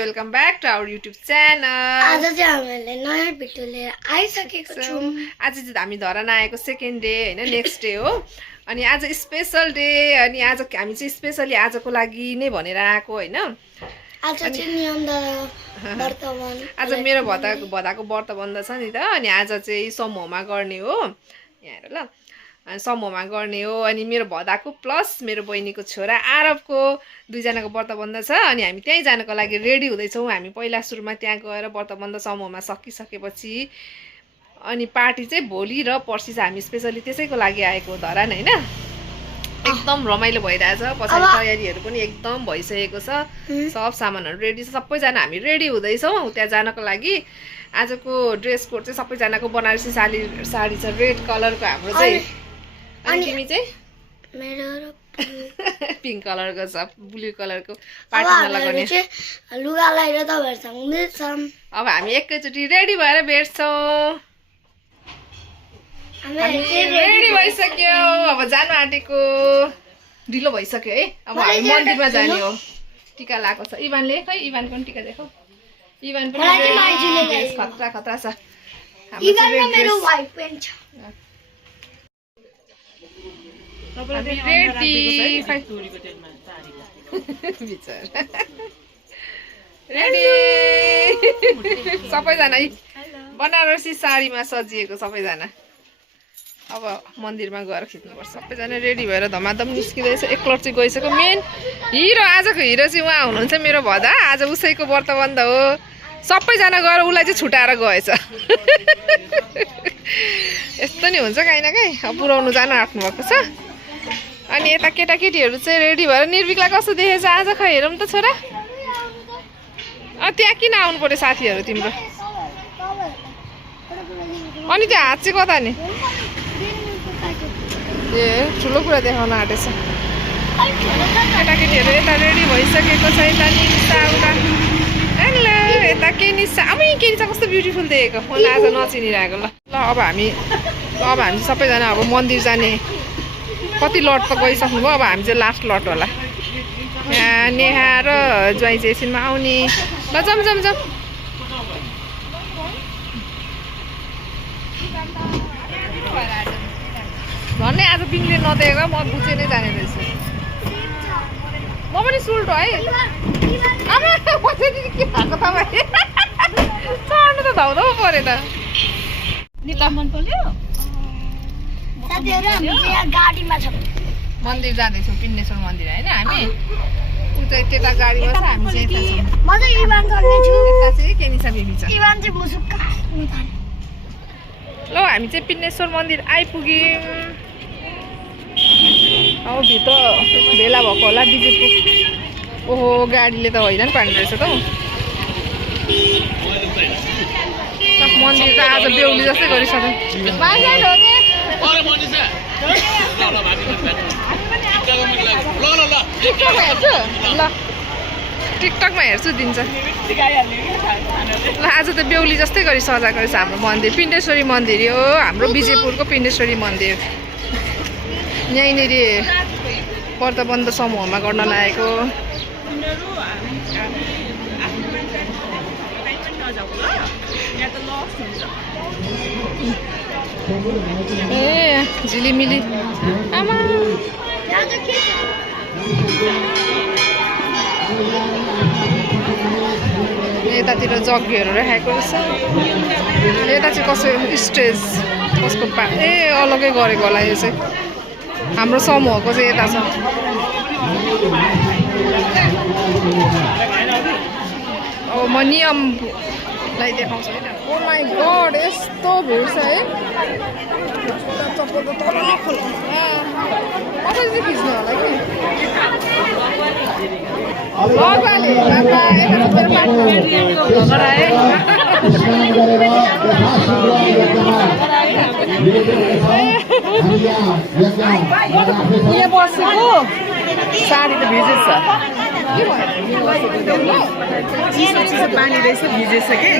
Welcome back to our YouTube channel. आज चाहिँ हामीले नयाँ भिडियो लिएर आइसकेको छौँ। आज चाहिँ हामी धरान आएको सेकेन्ड डे हैन, नेक्स्ट डे हो। अनि आज स्पेशल डे, अनि आज हामी चाहिँ स्पेशली आजको लागि नै भनेर आएको हैन। आज चाहिँ नियम व्रत बन्द, आज मेरो भदाको व्रत बन्द छ नि त। अनि आज चाहिँ समूहमा गर्ने हो, यहाँ हेर ल, समूहमा गर्ने हो। अनि मेरो भदाको प्लस मेरो बहिनीको छोरा आरबको दुईजनाको व्रत बन्द छ। अनि हामी त्यहीँ जानको लागि रेडी हुँदैछौँ। हामी पहिला सुरुमा त्यहाँ गएर व्रत बन्द समूहमा सकिसकेपछि अनि पार्टी चाहिँ भोलि र पर्सि चाहिँ हामी स्पेसली त्यसैको लागि आएको धरान हैन। एकदम रमाइलो भइरहेछ। पछाडि तयारीहरू पनि एकदम भइसकेको छ, सब सामानहरू रेडी छ। सबैजना हामी रेडी हुँदैछौँ त्यहाँ जानको लागि। आजको ड्रेस कोड चाहिँ सबैजनाको बनारसी साडी छ, रेड कलरको हाम्रो चाहिँ। अनि तिमी चाहिँ? मेरो पिङ्क कलरको छ, ब्लू कलरको पार्टीमा लगाउने। लुगा लगाएर तपाईँहरूसँग मिल्छौँ। अब हामी एकैचोटि रेडी भएर भेट्छौँ। हामी रेडी भइसक्यो, अब जानु आँटेको, ढिलो भइसक्यो है। अब हामी मन्दिरमा जाने हो। टिका लगाएको छ इभानले, खै इभानको पनि टिका देखौ। इभान पनि खतरा खतरा छ। मेरो व्हाइट पेन्ट छ। रेडी सबैजना बनारसी साडीमा सजिएको सबैजना। अब मन्दिरमा गएर खिच्नुपर्छ। सबैजना रेडी भएर धमाधम निस्किँदैछ। एकलट चाहिँ गइसक्यो। मेन हिरो, आजको हिरो चाहिँ उहाँ हुनुहुन्छ, मेरो भदा। आज उसैको व्रत बन्द हो। सबैजना गएर उसलाई चाहिँ छुटाएर गएछ। यस्तो नि हुन्छ काहीँ न काहीँ। अब पुऱ्याउनु जान आँट्नु भएको छ। अनि यता केटाकेटीहरू चाहिँ रेडी भएर। निर्विकलाई कस्तो देखेछ आज, खै हेरौँ त छोरा। त्यहाँ किन आउनु पर्यो साथीहरू तिम्रो? अनि त्यो हात चाहिँ कता नि? ए ठुलो कुरा देखाउन आँटेछ। केटाकेटीहरू यता रेडी भइसकेको छ। यता निसा उता, हेलो यता के निसा, अब के निसा कस्तो ब्युटिफुल देखेको। मैले आज नचिनिरहेको। ल अब हामी सबैजना अब मन्दिर जाने। कति लट त गइसक्नु भयो। अब हामी चाहिँ लास्ट लट होला। यहाँ नेहा र ज्वाइँ चाहिँ एकछिनमा आउने। ल जाऊँ जाऊँ जाऊँ। भन्ने आज बिङले नदेखेको म बुझे नै जाने रहेछु। म पनि सुल्टो है। अब के भएको तपाईँ? चढ्नु त धाउधौ पऱ्यो त। मन पर्यो साथीहरु। हामी चाहिँ गाडीमा छौँ, मन्दिर जाँदैछौँ, पिन्नेश्वर मन्दिर होइन। हामी उता त्यता गाडीमा छ, हामी चाहिँ यता छौँ। म चाहिँ इभान गर्ने छु। यता चाहिँ केनिसा बेबी छ। इभान चाहिँ मुसुक्का। ल हामी चाहिँ पिन्नेश्वर मन्दिर आइपुग्यौँ। अब भित्र भेला भएको होला बिजेपुर। ओहो गाडीले त हैरान पार्ने रहेछ त हौ। मन्दिर त आज बेहुली जस्तै गरिसक्यो। टिकटकमा हेर्छु दिन्छ। ल आज त बेहुली जस्तै गरी सजाएको रहेछ हाम्रो मन्दिर। पिण्डेश्वरी मन्दिर हो हाम्रो, बिजेपुरको पिण्डेश्वरी मन्दिर। यहीँनिर व्रत बन्द समूहमा गर्न लागेको। ए झिलिमिली आमा। यतातिर जग्गीहरू राखेको रहेछ। यता चाहिँ कसो स्टेज कसको अलग्गै गरेको होला। यो चाहिँ हाम्रो समूहको चाहिँ यता छ। अब म नियमलाई देखाउँछु है। ओ माई गड यस्तो भिड छ है। कसरी चाहिँ खिच्नु होला कि? यहाँ बसेको साडी त भिजेछ। चिसो चिसो पानी रहेछ, भिजेछ कि।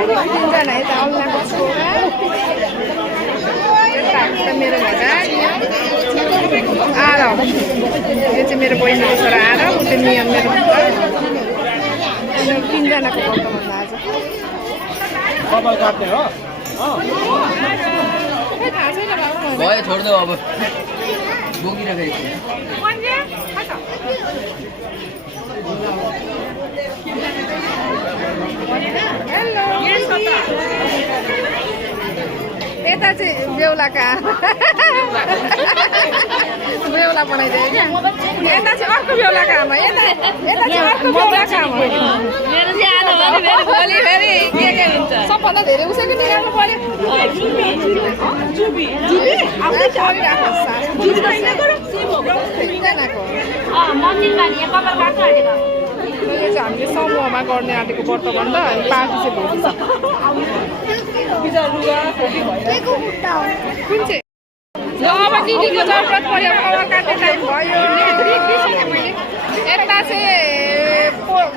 तिनजना है त अल्ला बस्को मेरो भजा। आरव यो चाहिँ मेरो बहिनीको छोरा आरव त्यो नियम मेरो तिनजनाको व्रत भन्दा आज कपाल काट्ने हो थाहा छैन बाबु भयो छोड्देऊ अब बोकिराखेको यता चाहिँ बेहुलाका बेहुला बनाइदियो क्या यता चाहिँ अर्को बेहुलाको आमा यता चाहिँ अर्को बेहुलाको आमा भोलि फेरि के हुन्छ सबभन्दा धेरै उसैको निकाल्नु पर्यो तिनजनाको यो चाहिँ हामीले समूहमा गर्ने आँटेको व्रत भन्दा पार्टी चाहिँ भोलि छ कुन चाहिँ ल अब दिदीको जरुरत पर्यो कपाल काट्ने टाइम भयो यता चाहिँ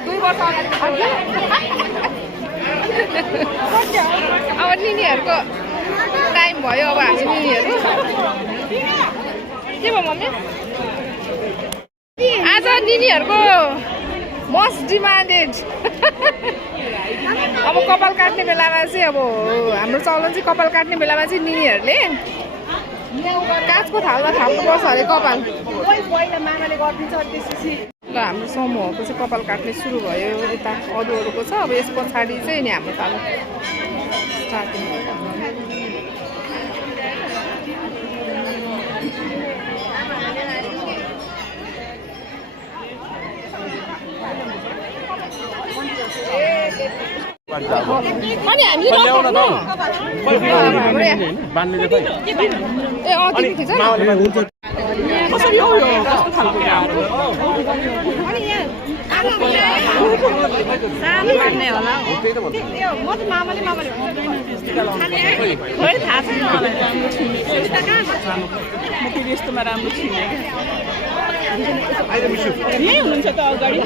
2 वर्ष अगाडि अब निनीहरूको टाइम भयो अब हामी निनीहरू के भयो मम्मी आज निनीहरूको मोस्ट डिमान्डेड अब कपाल काट्ने बेलामा चाहिँ अब हाम्रो चलन चाहिँ कपाल काट्ने बेलामा चाहिँ निनीहरूले काँचको थालमा थाल्नुपर्छ अरे कपाल पहिला मामाले गरिदिन्छ त्यसपछि ल हाम्रो समूहको चाहिँ कपाल काट्ने सुरु भयो यता अरूहरूको छ अब यस पछाडि चाहिँ नि हाम्रो थाल स्टार्टिङ अनि हामी कसरी हो यो कस्तो खालको सानो भन्ने होला म त मामाले खोइ थाहा छैन मलाई म फेरि यस्तोमा राम्रो छुइनँ यही हुनुहुन्छ त अगाडि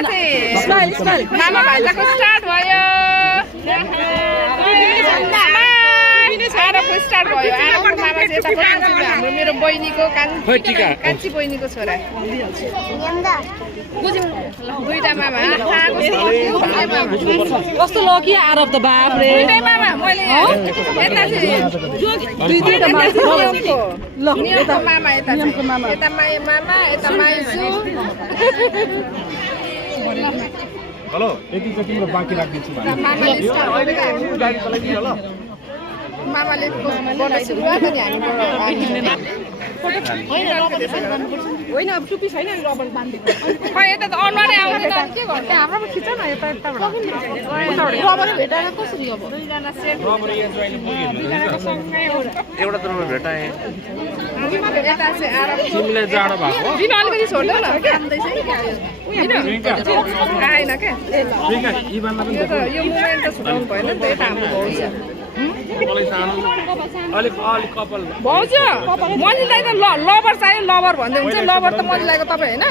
नै मामा भान्जाको स्टार्ट भयो आरबको स्टार्ट भयो आरबको मामा चाहिँ यता हाम्रो मेरो बहिनीको कान्छी बहिनीको छोरा दुईटा मामा कस्तो लकी आरब त बाप रे मामा मैले यता चाहिँ नियमको मामा यता यता माई मामा यता माइजू हेलो यति चाहिँ तिम्रो बाँकी राखिदिन्छु मामाले गर्न सुरुवात अनि होइन अब टुपी छैन रबर बाँधिदिनु खै यता त अनुहारै आउँदैन के गर्ने हाम्रो खिच न यता यताबाट रबर भेटाएर कसरी अब दुईजना सेट एउटा त रबर भेटाएँ यता चाहिँ आएर तिमीलाई जाडो भएको दिन अलिकति छोड्दै न आएन क्या यो मोमेन्ट त छुटाउनु भएन नि त यता हाम्रो भाउजू मन्दिरलाई त लबर चाहियो लबर भन्दै हुन्छ लबर त मन्दिरलाईको तपाईँ होइन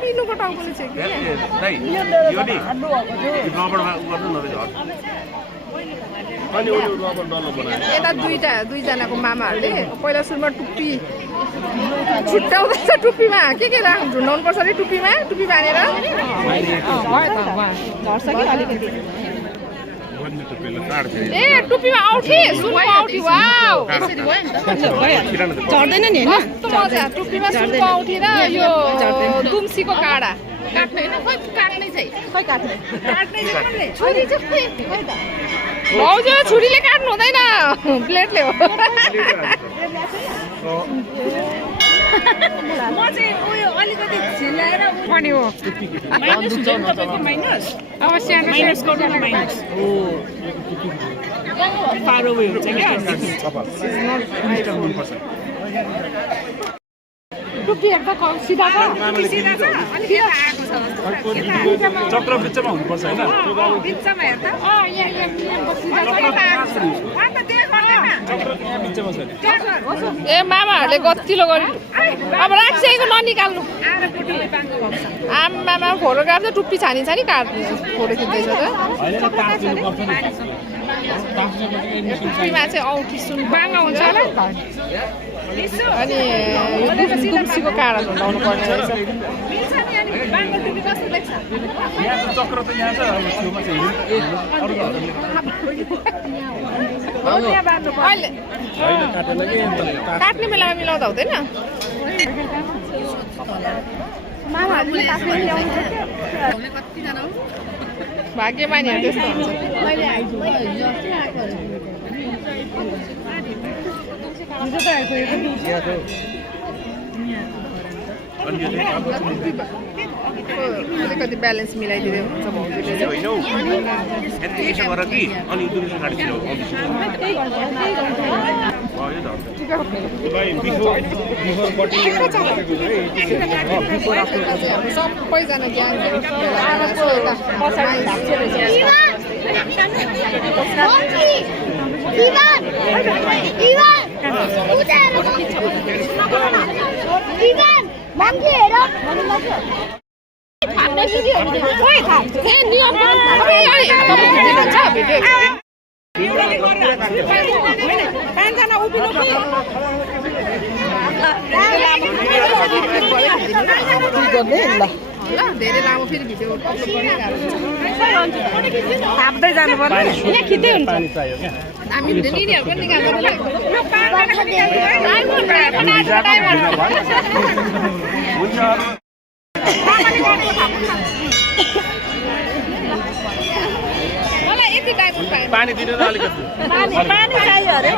मिनुको टाउकोले चाहिँ यता दुईजनाको मामाहरूले पहिला सुरुमा टुप्पी छुट्याउँदैछ टुप्पीमा के झुन्डाउनु पर्छ अरे टुप्पीमा टुप्पी बाँधेर ए टुप्पीमा औठी सुनको औठी वाउ झर्दैन नि होइन मजा टुप्पीमा सुनको औठी र यो दुम्सीको काँडा काट्ने होइन खै काट्ने चाहिँ खै काट्ने छुरी चाहिँ भाउजू छुरीले काट्नु हुँदैन ब्लेडले हो म चाहिँ उयो अलिकति झिलाएर पनि हो अब सानो पारो हुन्छ क्या टुप्पी एकदम सिधा छ आमाले सिधा छ अनि यता आएको छ जस्तो चक्र बिचमा हुनुपर्छ हैन बिचमा हेर्दा यहाँ सिधा छ अन्त त्यही गर्दैन चक्र यहाँ बिचमा छ नि ए मामाहरूले गतिलो गरी अब राखिसकेको ननिकाल्नु आएर फोटो बाङ्गो भएको छ आमामा फोटोग्राफ चाहिँ टुप्पी छानिन्छ नि काट्नु फोटो खिच्दैछ त हैन तार्नु पर्छ नि टुप्पीमा चाहिँ औँठी सुन बाङ्गा हुन्छ होला अनि तुलसीको काँडा लाउनु पर्ने रहेछ मिल्छ नि अनि बाङ्गो टुप्पी कस्तो देख्छ यहाँ त चक्र त यहाँ छ अब छेउमा चाहिँ अरु यहाँ बाँध्नु पर्छ अहिले हैन काटेर के काट्ने बेलामा मिलाउँदा हुँदैन मामाहरूले काट्ने ल्याउनु कतिजना हो भाग्यमानीहरू त्यस्तो हुन्छ अलिकति ब्यालेन्स मिलाइदिँदै हुन्छ भाउजूले चाहिँ। अब सबैजना ज्ञान पाँचजना उभिनु ल धेरै लामो फेरि भिडियो थाप्दै जानु पर्ने यहाँ खिच्दै हुन्छ पानी चाहियो क्या हामी निनीहरूको पनि निकाल्नु मलाई यति डायमन्ड पाएँ पानी दिनु न अलिकति पानी चाहियो अरे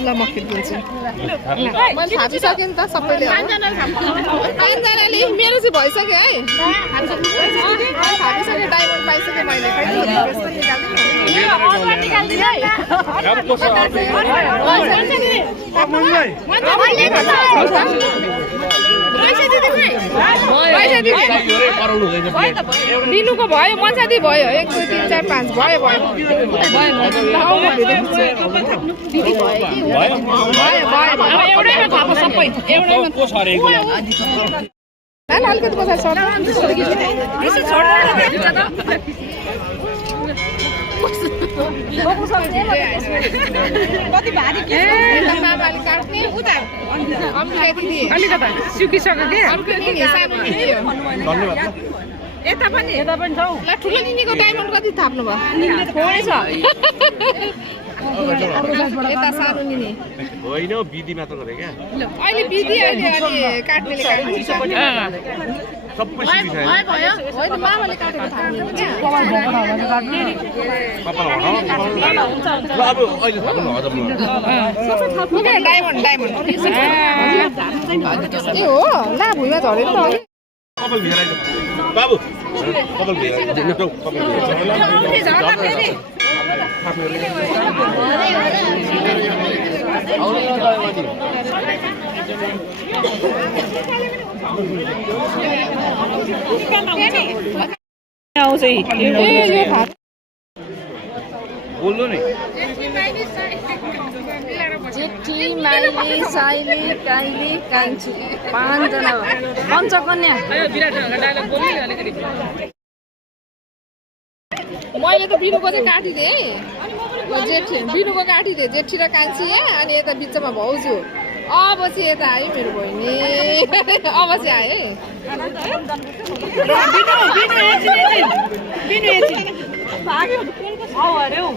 ल म खिचिदिन्छु मैले थापिसकेँ नि त सबैले पाँचजनाले मेरो चाहिँ भइसक्यो है थापिसकेँ डायमन्ड पाइसकेँ मैले अब कसो दिनुको भयो मजाले भयो 1 2 3 4 5 भयो अलिकति कति भारी के मामाले काट्ने उता अलिकता सुकिसक्यो के धन्यवाद यता पनि ल ठुलो निनीको डायमन्ड कति थाप्नु भयो थोरै छ यता सानो निनी होइन विधि मात्र गरे क्या अहिले बिदी अहिले अनि काट्नेले काट्छ सबै सुविधा होइन मामाले काटेको थाप्ने हो क्या कपाल हटाउनु ल अब अहिले थाप्नु हजम डायमन्ड ए हो ला भुइँमा झरेर त अघि कपाल भिराइ बाबु कपाल भिराइ बोल्नु नि जेठी माइली साइली काइली कान्छी 5 जना पञ्चकन्या मैले त बिनुको चाहिँ काटिदिएँ जेठी बिनुको काटिदिएँ जेठी र कान्छी अनि यता बिचमा भाउजू अब चाहिँ यता आयो मेरो बहिनी अब चाहिँ आयो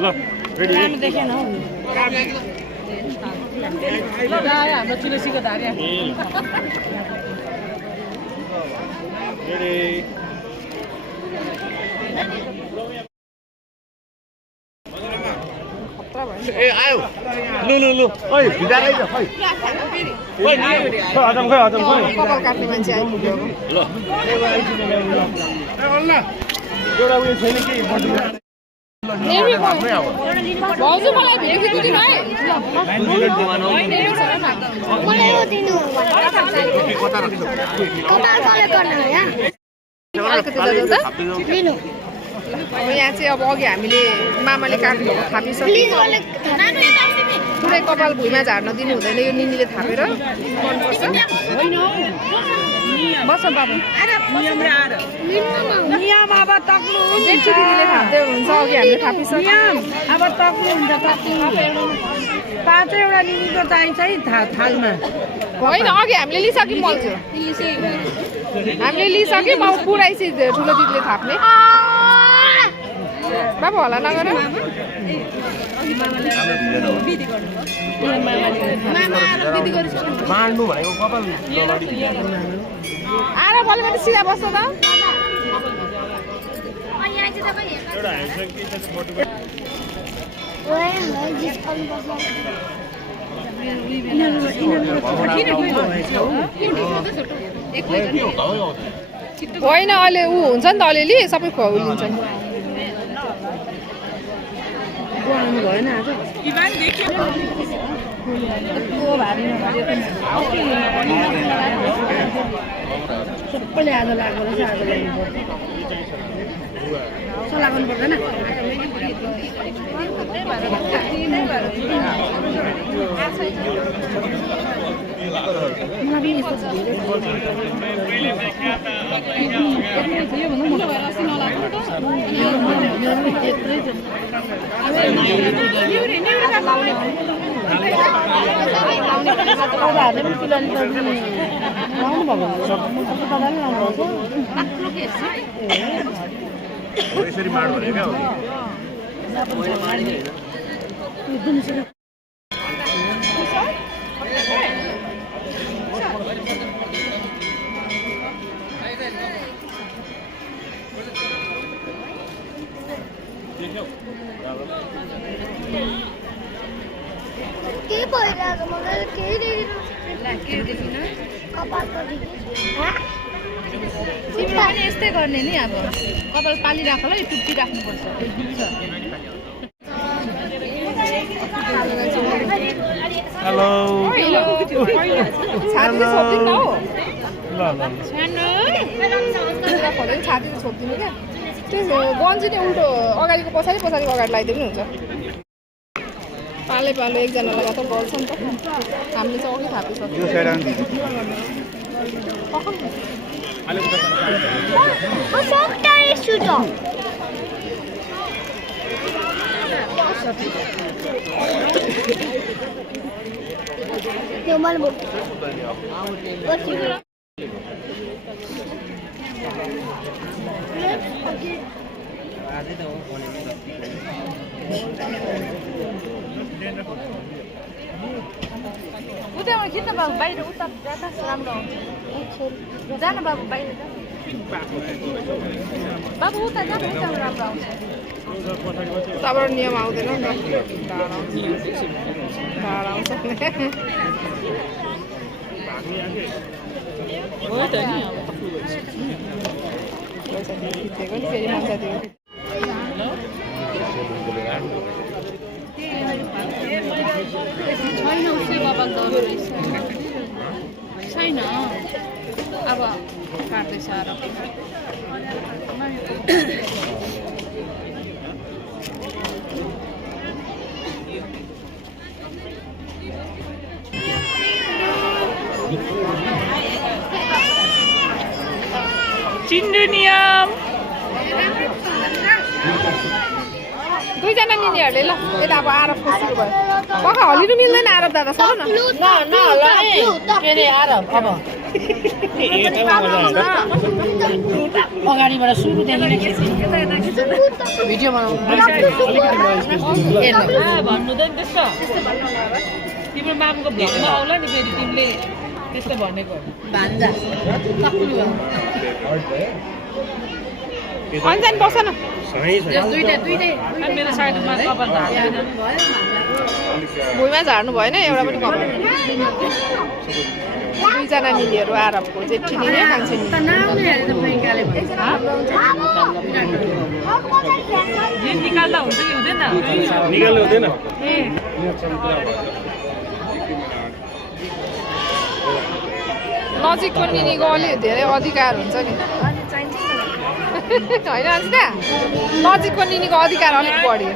ल रेडी हाम्रो तुलसीको धार्या रेडी ए आयो लु ओइ भिजा आइज खै हजम खै कपाल काट्ने मान्छे आइपुग्यो ल एउटा उयो छैन कि भाउजू मलाई भेटी दिनु है मलाई यो दिनु कता चले गर्न यहाँ अलिकति दाजु त लिनु अब यहाँ चाहिँ अब अघि हामीले मामाले काट्नु थापिसक्यो पुरै कपाल भुइँमा झार्न दिनु हुँदैन यो निनीले थापेर गर्नुपर्छ बस बाबु नियम अब तक्नु जेठी दिदीले थाप्दै हुनुहुन्छ अघि हामीले थापिसक्यो अब तक्नु हुन्छ पाँचवटा निनीको चाहिन्छ है थालमा होइन अघि हामीले लिइसक्यौँ मल्छु हामीले लिइसक्यौँ अब पुऱ्याइछि ठुलो दिदीले थाप्ने बाबु होला नगर आएर भोलि मात्रै सिधा बस्छ त होइन अहिले ऊ हुन्छ नि त अलिअलि सबै खुवाउ लिन्छ नि भएन आज सबैले आज लाग्दो रहेछ आज लाग्नु पर्दैन यसरी माड भने क्या के भइरहेको मलाई केही देखिन कपाल त तिमीले पनि यस्तै गर्ने नि अब कपाल पालिराख ल टुप्पी राख्नुपर्छ हेलो छाती छोप्दिनु न हौ ल छाती छोप्दिनु क्या त्यो गन्जी नै उल्टो अगाडिको पछाडि पछाडिको अगाडि लगाइदियो पनि हुन्छ पालै पालो एकजनालाई मात्र गर्छ नि त हामीले चाहिँ अघि थापिसक्यो त्यो मलाई उताबाट किन बाबु बाहिर उता राम्रो आउँछ जान बाबु बाहिर बाबु उता जानु उता राम्रो आउँछ तबाट नियम आउँदैन नि त ढाड आउँछ खिचेको नि फेरि मजा दियो छैन उसले बाबा छैन अब काट्दैछ चिन्डु नियम दुईजना निनीहरूले ल यता अब आरबको सुरु भयो पक्का हलिनु मिल्दैन आरब दादा सर न के अरे आरब अब अगाडिबाट सुरुदेखि नै भिडियो भन्नु त त्यस्तो तिम्रो मामुको भ्लगमा आउला नि फेरि तिमीले त्यस्तो भनेको भान्जा अन्जान बस न भुइँमा झार्नु भएन एउटा पनि कम दुईजना निनीहरू आरबको जेठी निनी कान्छी निनी निकाल्दा हुन्छ कि हुँदैन निकाल्नु हुँदैन नजिकको निनीको अलि धेरै अधिकार हुन्छ नि होइन अन्जिता नजिकको निनीको अधिकार अलिक बढ्यो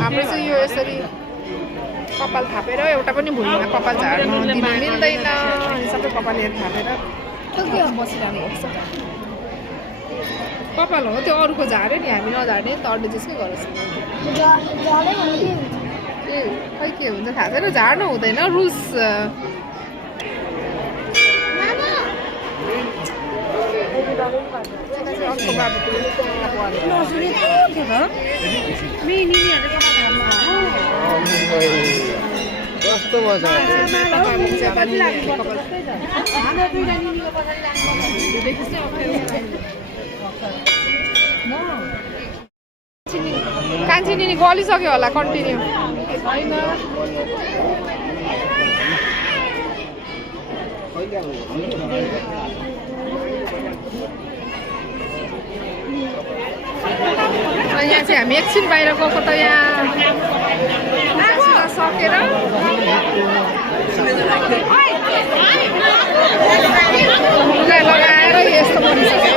हाम्रो चाहिँ यो यसरी कपाल थापेर एउटा पनि भुइँमा कपाल झार्नु दिनु मिल्दैन अनि सबै कपालहरू थापेर बसिरहनु पर्छ कपाल हो त्यो अरूको झार्यो नि हामी नझार्ने त अरूले जसकै गरोस् खै के हुन्छ थाहा छैन झार्नु हुँदैन रुल्स अर्को बाबुको कस्तो भएछ कान्छी निनी गलिसक्यो होला कन्टिन्यू छैन यहाँ चाहिँ हामी एकछिन बाहिर गएको त यहाँ सकेर लुगा लगाएर यस्तो बनिसक्यो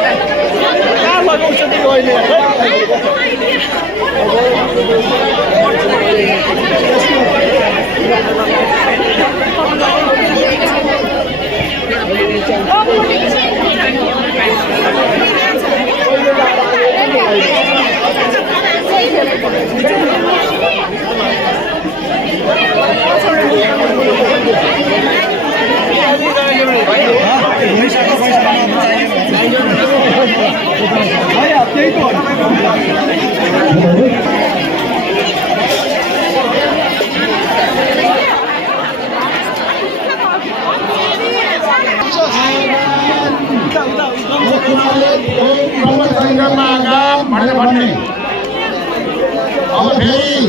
अब फेरि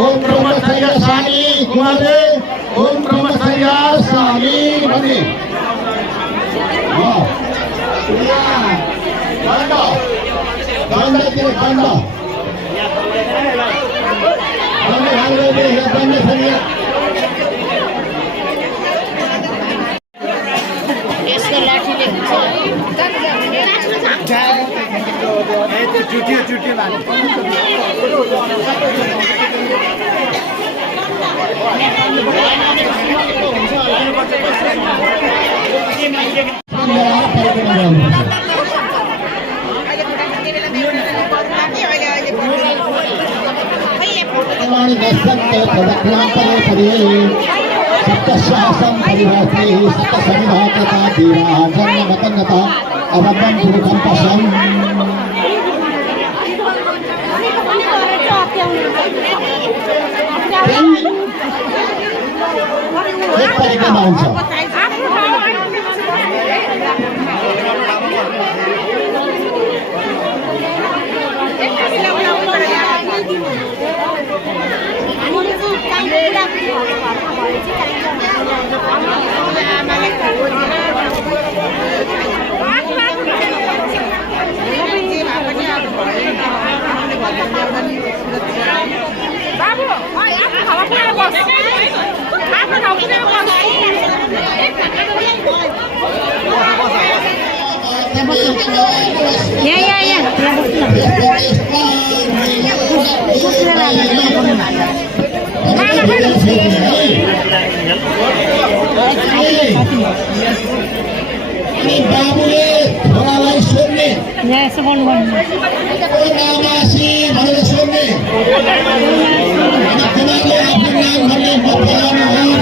ओम ब्रह्मचर्य सानी कुमारले ओम ब्रह्मचर्य सानी भन्ने यसको लाठीले हुन्छ चुट्टी सप्तशासं परिभाति सप्तसंघातता धीराजन्मतन्नता अवबं पुरुषं एक परिक्रमा हुन्छ बाबु आफ्नो ठाउँमा पुगेर बस आफ्नो ठाउँ पुगेर बस बाबुले छोरालाई सोध्ने भनेर सोध्ने तिमीले आफ्नो नाम भन्ने म फलानु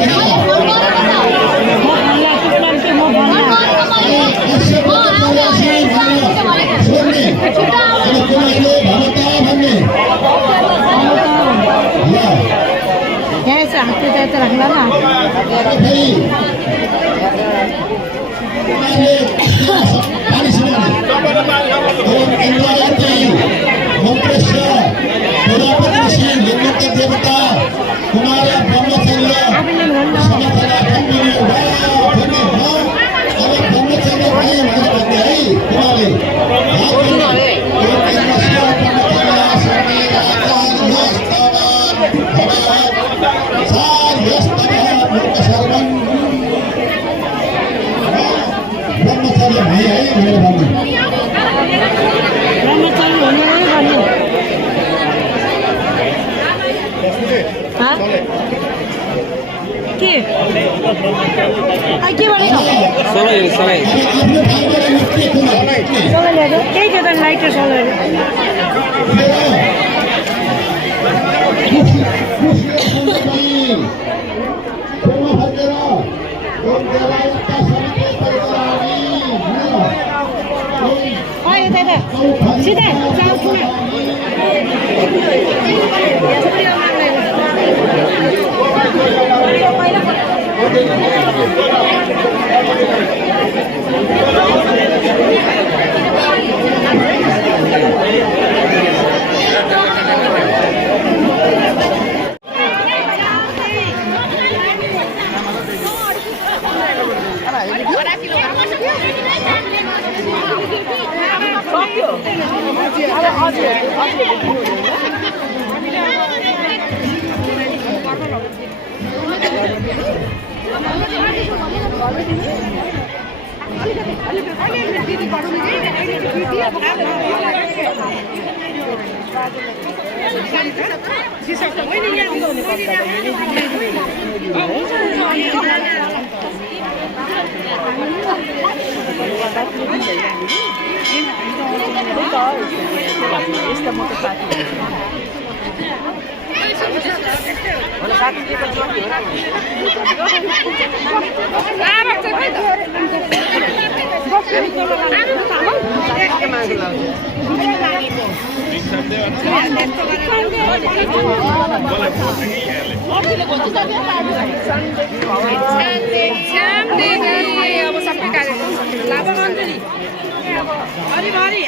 सोध्ने अनि तिमीले भवता भन्ने फेरि इंद्रावती मंत्रेश्वर पुरापति श्री लिंगक देवता कुमार ब्रह्मचर्य समथला कंपनी अब ब्रह्मचर्य भाई हमारे बंदे है कुमारी ब्रह्मचर्य भाई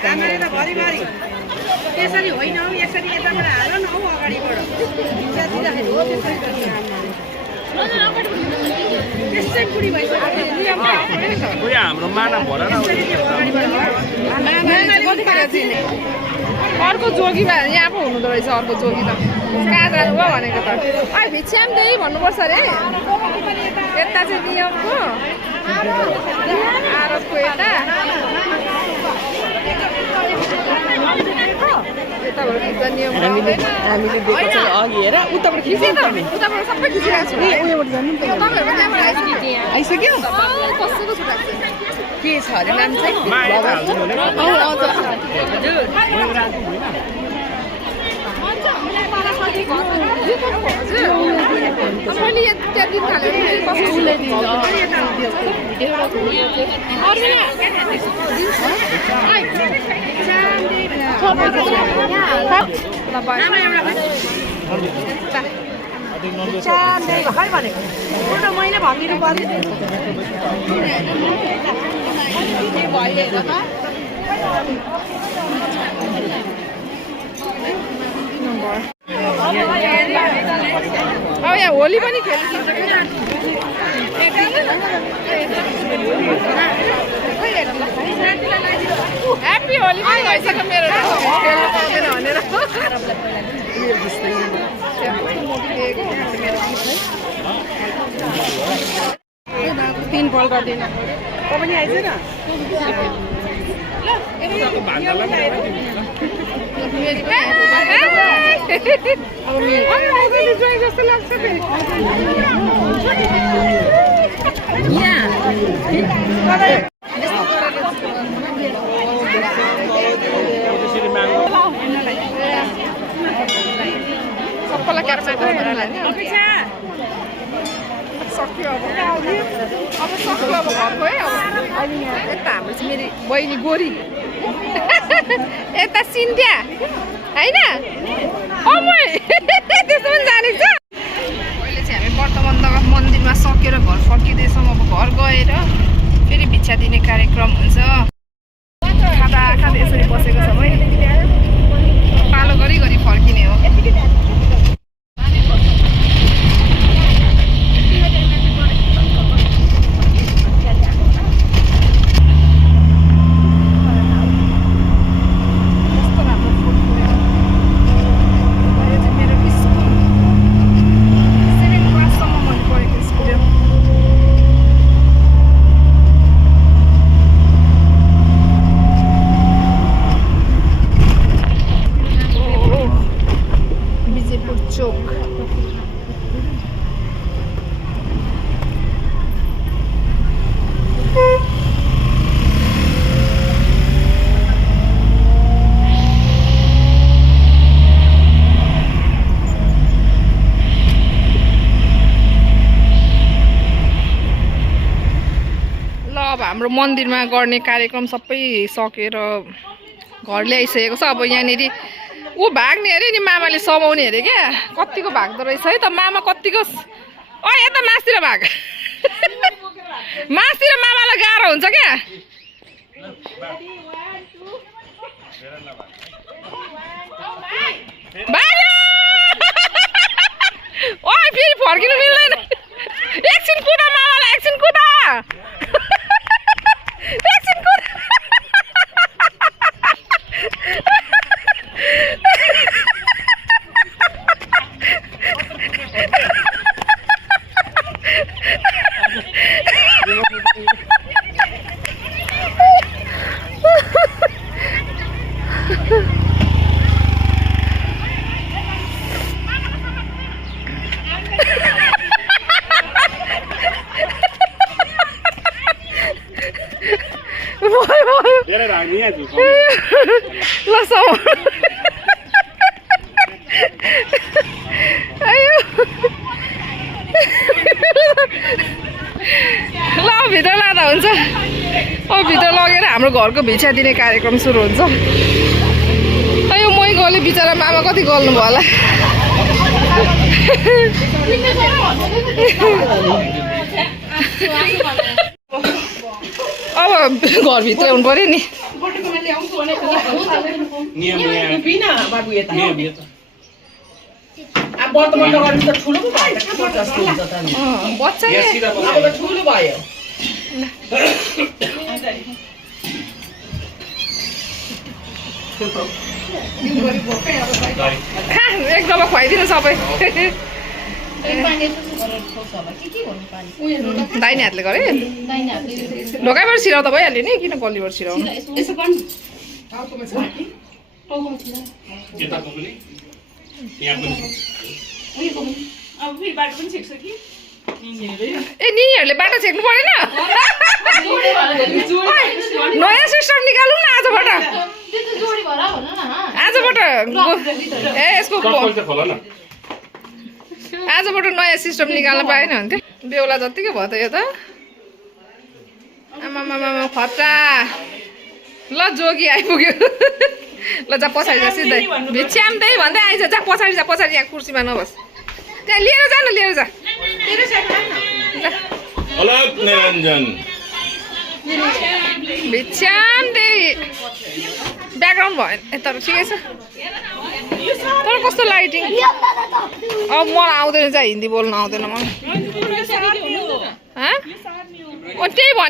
है मेरे भाई यसरी होइन यसरी यताबाट हाल न हौ अगाडिबाट त्यसै पुरी भइसक्यो हाम्रो माना भरा अर्को जोगी भएर यहाँ पो हुनुहुँदो रहेछ अर्को जोगी त कहाँ जानु भयो भनेको त भिक्षाम त्यही भन्नुपर्छ अरे यता चाहिँ नियमको आरोपको यता हामीले दिएको चाहिँ अघि हेर उताबाट खिचेन उताबाट सबै खिचिरहेको छु उयोबाट जानु तपाईँहरूको त्यहाँबाट आइसक्यो कसैको छुट्टाएको छ के छ अरे नाम चाहिँ मैले त्यहाँ दिन थालेर खै भनेको एउटा मैले भनिदिनु पर्यो अब यहाँ होली पनि खेल्नु ह्याप्पी होली पनि भइसक्यो मेरो खेल्नु पाउँदैन भनेर 3 पल्ट दिन पनि आइज न जस्तो लाग्छ सबैलाई क्याप्चर गरेर सक्यो अब सक्यो अब घरको है अब अहिले यहाँ यता हाम्रो चाहिँ मेरो बहिनी गोरी यता सिन्ध्या होइन त्यस्तो पनि जानेको छ अहिले चाहिँ हामी वर्तमान मन्दिरमा सकेर घर फर्किँदैछौँ अब घर गएर फेरि भिक्षा दिने कार्यक्रम हुन्छ खाजा हाम्रो मन्दिरमा गर्ने कार्यक्रम सबै सकेर घर ल्याइसकेको छ। अब यहाँनिर ऊ भाग्ने अरे नि मामाले समाउने अरे क्या कतिको भाग्दो रहेछ है त मामा कतिको यता मासतिर भाग मासतिर मामालाई गाह्रो हुन्छ क्या फेरि फर्किनु मिल्दैन एकछिन कुदा मामालाई एकछिन कुदा एकछिन कुदा धेरै राख्ने यहाँ छु ल सम ल भित्र लाँदा हुन्छ अब भित्र लगेर हाम्रो घरको भिक्षा दिने कार्यक्रम सुरु हुन्छ यो मै गले बिचरा मामा कति गल्नु भयो होला अब घरभित्र हुनु पर्यो नि बच्चा एक डब्बा खुवाइदिनु सबै दाहिने हातले गरे ढोकाबाट छिराउ त भइहाल्यो नि किन पल्लीबाट छिराउनु ए निनीहरूले बाटो छेक्नु परेन नयाँ सिस्टम निकालौँ न आजबाट यसको आजबाट नयाँ सिस्टम निकाल्न पाएन भन्थ्यो बेहुला जत्तिकै भयो त यो त आमामामा खतरा ल जोगी आइपुग्यो ल जा पछाडि जा सिधै भिच्याम्दै भन्दै आइज जा पछाडि यहाँ कुर्सीमा नबस् त्यहाँ लिएर जा न लिएर जा अलग निरञ्जन भिच्याम्दै ब्याकग्राउन्ड भयो तर ठिकै छ तर कस्तो लाइटिङ अब मलाई आउँदैन जा हिन्दी बोल्न आउँदैन मलाई त्यही भने